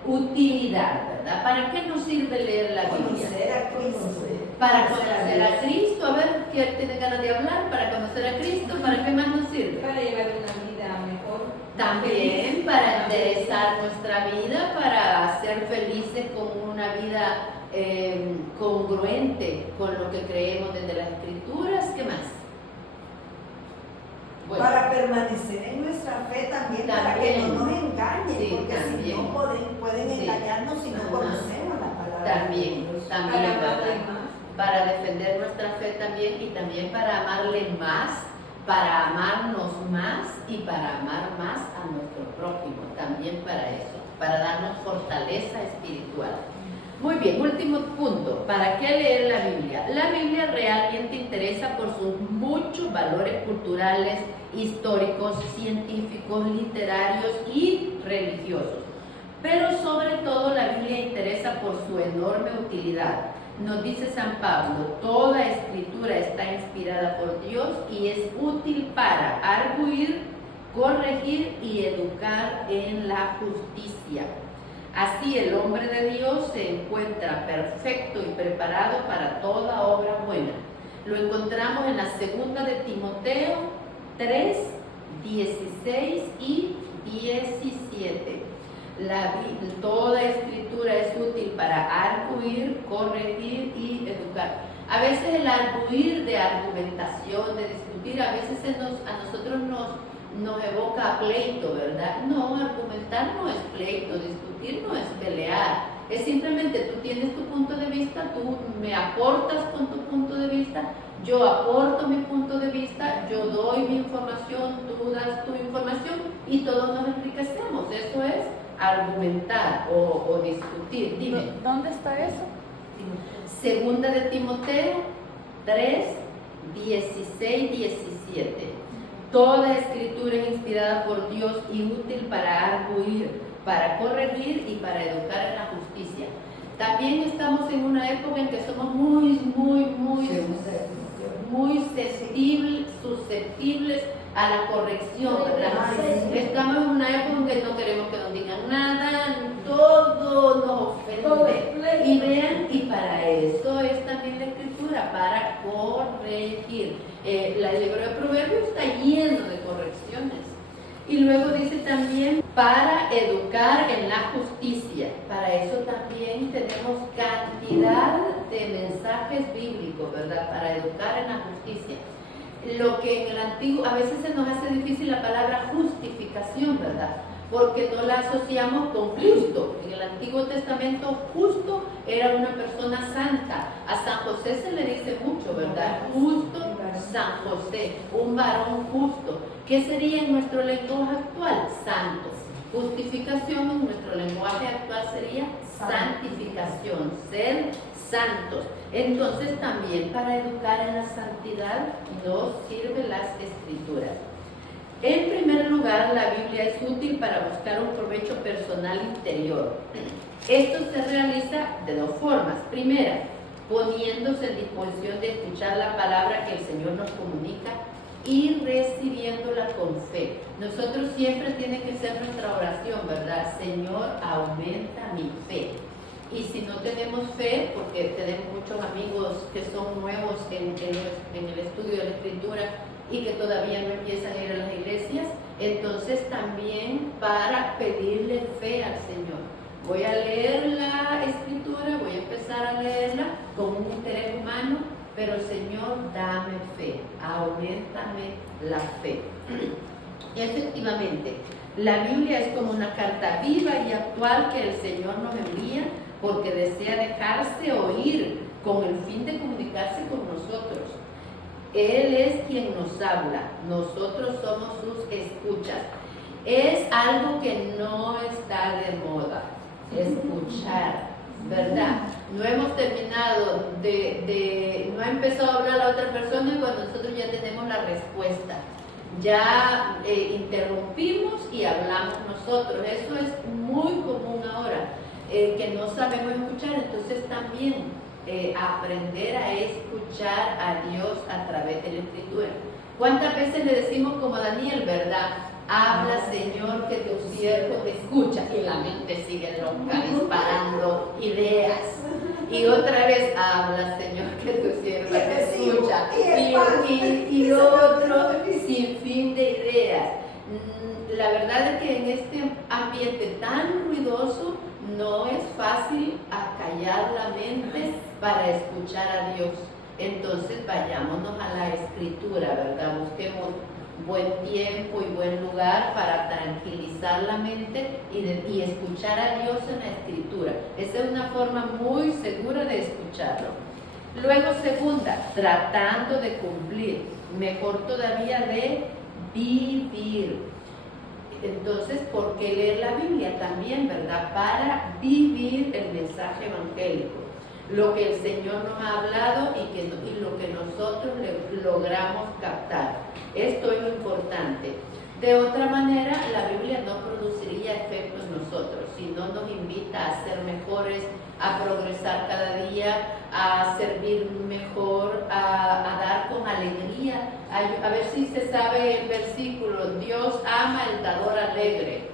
Utilidad, ¿verdad? ¿Para qué nos sirve leer la Biblia? Conocer a Cristo. Para conocer a Cristo. A ver, ¿quién tiene ganas de hablar? Para conocer a Cristo, ¿para qué más nos sirve? Para llevar una vida mejor. También para enderezar nuestra vida, para ser felices con una vida congruente con lo que creemos desde las Escrituras. ¿Qué más? Bueno, para permanecer en nuestra fe también, para que no nos engañen, Sí, porque también. si no pueden Sí. engañarnos si no Ajá. conocemos la palabra. también, de Dios. también, Para ¿verdad? amarle más. Para defender nuestra fe también y también para amarle más, para amarnos más y para amar más a nuestro prójimo, también para eso, para darnos fortaleza espiritual. Muy bien, último punto, ¿para qué leer la Biblia? La Biblia realmente interesa por sus muchos valores culturales, históricos, científicos, literarios y religiosos. Pero sobre todo la Biblia interesa por su enorme utilidad. Nos dice San Pablo, toda escritura está inspirada por Dios y es útil para arguir, corregir y educar en la justicia. Así el hombre de Dios se encuentra perfecto y preparado para toda obra buena. Lo encontramos en la segunda de Timoteo 3, 16 y 17. Toda escritura es útil para arguir, corregir y educar. A veces el arguir de argumentación, de discutir, a veces a nosotros nos evoca a pleito, ¿verdad? No, argumentar no es pleito, discutir no es pelear. Es simplemente tú tienes tu punto de vista, tú me aportas con tu punto de vista, yo aporto mi punto de vista, yo doy mi información, tú das tu información y todos nos enriquecemos. Eso es argumentar o discutir. Dime. ¿Dónde está eso? Segunda de Timoteo 3, 16, 17. Toda escritura es inspirada por Dios y útil para arguir, para corregir y para educar en la justicia. También estamos en una época en que somos muy susceptibles a la corrección, ¿verdad? Estamos en una época en que no queremos que nos digan nada, todo nos ofende. Y vean, y para eso es también la escritura, para corregir. El libro de Proverbios está lleno de correcciones. Y luego dice también para educar en la justicia. Para eso también tenemos cantidad de mensajes bíblicos, ¿verdad? Para educar en la justicia. Lo que en el antiguo, a veces se nos hace difícil la palabra justificación, ¿verdad? Porque no la asociamos con justo. En el Antiguo Testamento, justo era una persona santa. A San José se le dice mucho, ¿verdad? Justo San José, un varón justo. ¿Qué sería en nuestro lenguaje actual? Santos. Justificación en nuestro lenguaje actual sería santificación, ser santos. Entonces también para educar en la santidad nos sirven las escrituras. En primer lugar, la Biblia es útil para buscar un provecho personal interior. Esto se realiza de dos formas. Primera, poniéndose en disposición de escuchar la palabra que el Señor nos comunica y recibiéndola con fe. Nosotros siempre tiene que ser nuestra oración, ¿verdad? Señor, aumenta mi fe. Y si no tenemos fe, porque tenemos muchos amigos que son nuevos en el estudio de la Escritura y que todavía no empiezan a ir a las iglesias, entonces también para pedirle fe al Señor. Voy a leer la Escritura, voy a empezar a leerla con un interés humano, pero Señor, dame fe, auméntame la fe. Efectivamente, la Biblia es como una carta viva y actual que el Señor nos envía porque desea dejarse oír con el fin de comunicarse con nosotros. Él es quien nos habla, nosotros somos sus escuchas. Es algo que no está de moda, escuchar, ¿verdad? No hemos terminado no ha empezado a hablar la otra persona cuando nosotros ya tenemos la respuesta. Ya interrumpimos y hablamos nosotros. Eso es muy común ahora, que no sabemos escuchar. Entonces también aprender a escuchar a Dios a través de la Escritura. ¿Cuántas veces le decimos como Daniel, verdad? Habla, Señor, que tu siervo te escucha. Y la mente sigue loca, disparando ideas. Y otra vez, habla, Señor, que tu siervo te escucha. Y otro sin fin de ideas. La verdad es que en este ambiente tan ruidoso no es fácil acallar la mente para escuchar a Dios. Entonces vayámonos a la Escritura, ¿verdad? Busquemos buen tiempo y buen lugar para tranquilizar la mente y escuchar a Dios en la Escritura. Esa es una forma muy segura de escucharlo. Luego, segunda, tratando de cumplir, mejor todavía de vivir. Entonces, ¿por qué leer la Biblia también, verdad? Para vivir el mensaje evangélico, lo que el Señor nos ha hablado y lo que nosotros logramos captar. Esto es lo importante. De otra manera, la Biblia no produciría efecto en nosotros, sino nos invita a ser mejores, a progresar cada día, a servir mejor, a dar con alegría. A ver si se sabe el versículo: Dios ama el dador alegre.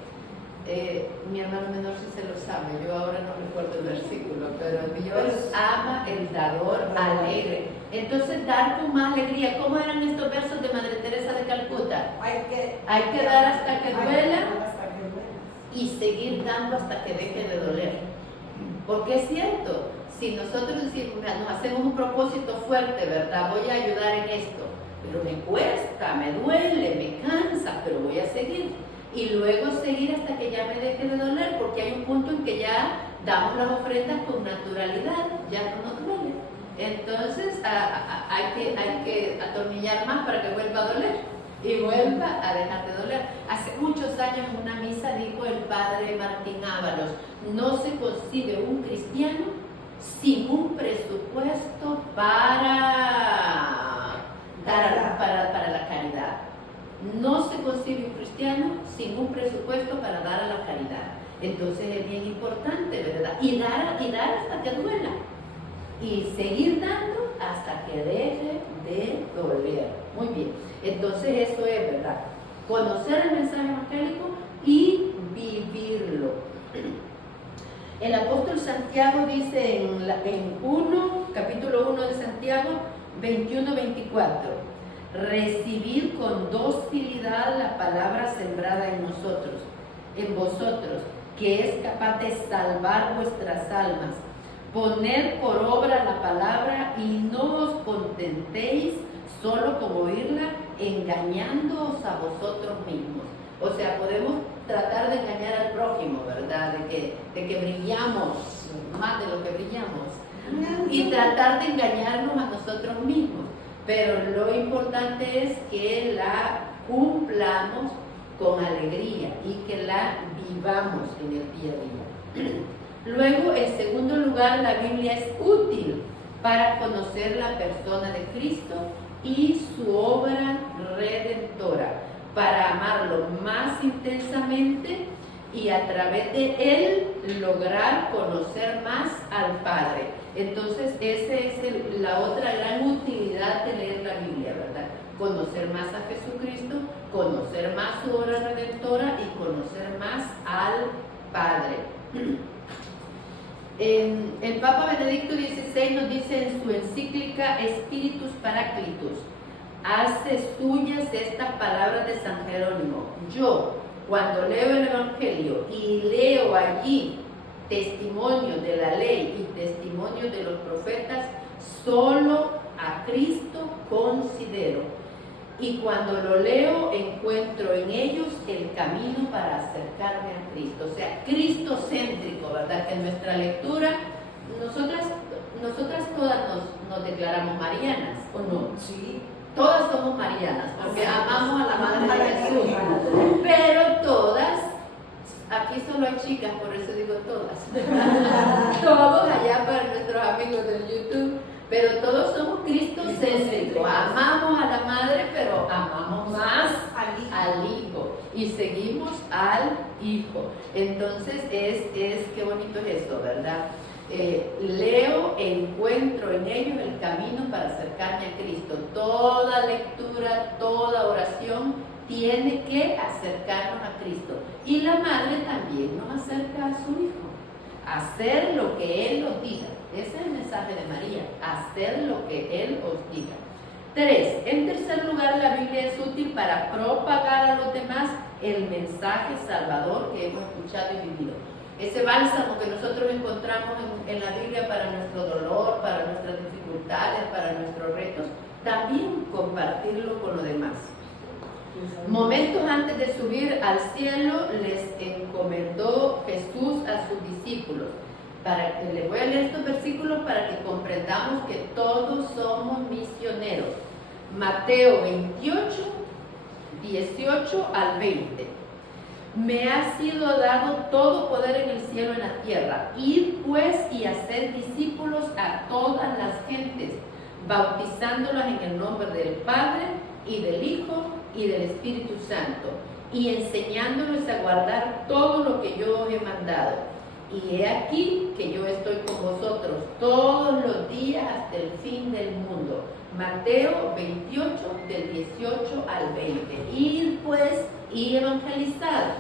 Mi hermano menor sí se lo sabe, yo ahora no recuerdo el versículo, pero Dios ama el dador alegre. Entonces, dar con más alegría. ¿Cómo eran estos versos de Madre Teresa de Calcuta? Hay que dar hasta que duela y seguir dando hasta que deje de doler. Porque es cierto, si nosotros decimos, nos hacemos un propósito fuerte, ¿verdad? Voy a ayudar en esto, pero me cuesta, me duele, me cansa, pero voy a seguir. Y luego seguir hasta que ya me deje de doler, porque hay un punto en que ya damos las ofrendas con naturalidad, ya no nos duele. Entonces hay que atornillar más para que vuelva a doler y vuelva a dejar de doler. Hace muchos años en una misa dijo el padre Martín Ábalos: no se concibe un cristiano sin un presupuesto para la caridad. No se concibe un cristiano sin un presupuesto para dar a la caridad. Entonces es bien importante, ¿verdad? Y dar hasta que duela. Y seguir dando hasta que deje de doler. Muy bien. Entonces eso es, ¿verdad? Conocer el mensaje evangélico y vivirlo. El apóstol Santiago dice en capítulo 1 de Santiago 21-24: recibid con docilidad la palabra sembrada en vosotros, que es capaz de salvar vuestras almas. Poned por obra la palabra y no os contentéis solo con oírla, engañándoos a vosotros mismos. O sea, podemos tratar de engañar al prójimo, ¿verdad? De que brillamos más de lo que brillamos. Y tratar de engañarnos a nosotros mismos. Pero lo importante es que la cumplamos con alegría y que la vivamos en el día a día. Luego, en segundo lugar, la Biblia es útil para conocer la persona de Cristo y su obra redentora, para amarlo más intensamente y a través de él lograr conocer más al Padre. Entonces, esa es la otra gran utilidad de leer la Biblia, ¿verdad? Conocer más a Jesucristo, conocer más su obra redentora y conocer más al Padre. El Papa Benedicto XVI nos dice en su encíclica Spiritus Paraclitus: hace suyas estas palabras de San Jerónimo. Yo, cuando leo el Evangelio y leo allí testimonios de la ley y testimonios de los profetas, solo a Cristo considero. Y cuando lo leo, encuentro en ellos el camino para acercarme a Cristo. O sea, cristocéntrico, ¿verdad? Que en nuestra lectura, nosotras todas nos declaramos marianas, ¿o no? Sí. Todas somos marianas, porque amamos a la Madre de Jesús. Pero todas, aquí solo hay chicas, por eso digo todas. Todos allá para nuestros amigos del YouTube. Pero todos somos cristocéntricos, amamos a la Madre, pero amamos más al Hijo y seguimos al Hijo. Entonces, qué bonito es eso, ¿verdad? Leo, encuentro en ellos el camino para acercarme a Cristo. Toda lectura, toda oración tiene que acercarnos a Cristo. Y la Madre también nos acerca a su Hijo. Hacer lo que Él nos diga. Ese es el mensaje de María, hacer lo que Él os diga. 3. En tercer lugar, la Biblia es útil para propagar a los demás el mensaje salvador que hemos escuchado y vivido. Ese bálsamo que nosotros encontramos en la Biblia para nuestro dolor, para nuestras dificultades, para nuestros retos, también compartirlo con los demás. Momentos antes de subir al cielo, les encomendó Jesús a sus discípulos. Les voy a leer estos versículos para que comprendamos que todos somos misioneros. Mateo 28, 18 al 20. Me ha sido dado todo poder en el cielo y en la tierra. Id pues y haced discípulos a todas las gentes, bautizándolas en el nombre del Padre y del Hijo y del Espíritu Santo, y enseñándoles a guardar todo lo que yo os he mandado. Y he aquí que yo estoy con vosotros todos los días hasta el fin del mundo. Mateo 28, del 18 al 20. Id pues y evangelizad